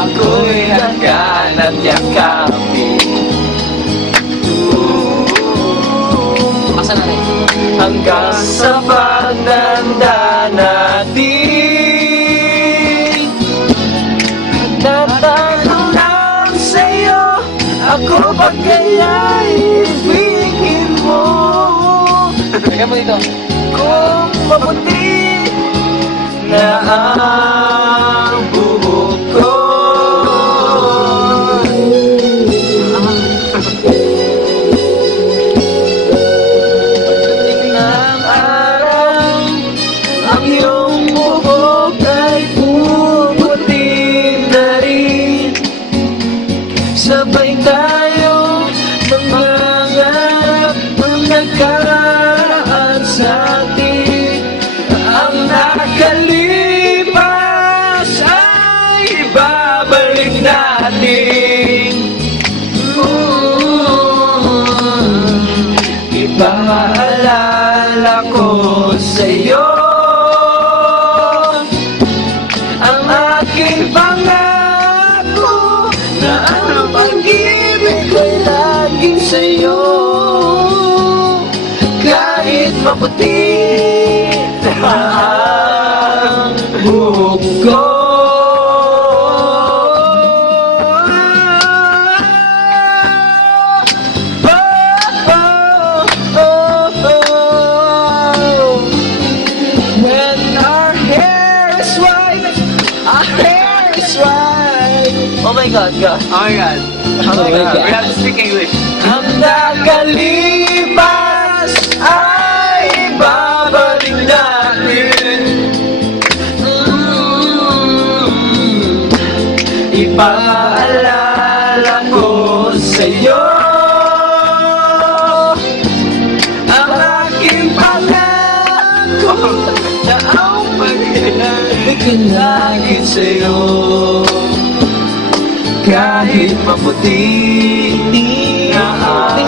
ako'y hanggan at yakapin. Asa na rin? Hanggang sa pagtanda natin. Nagtatanong lang sa'yo, ako ba kaya'y ibigin mo? Lagyan mo dito. Kung mabuti na ang buhok ko. Ng araw, ang iyong buhok ay puputi na rin. Sabay tayo mangarap ng nagkaraan sa atin. Ang nakalipas ay babalik natin. Ipaalala ko sa'yo ang aking pangako na ang pag-ibig ko'y laging sa'yo. Kahit maputi ang buhok ko. When our hair is white, our hair is white. Oh my God, God. Oh my God. Oh my God. We have to speak English. Ang nakalipas ay babalik natin. Ipaalala ko sa'yo ang aking pangako na ang pag-ibig lagi sa'yo. Kahit maputi na ang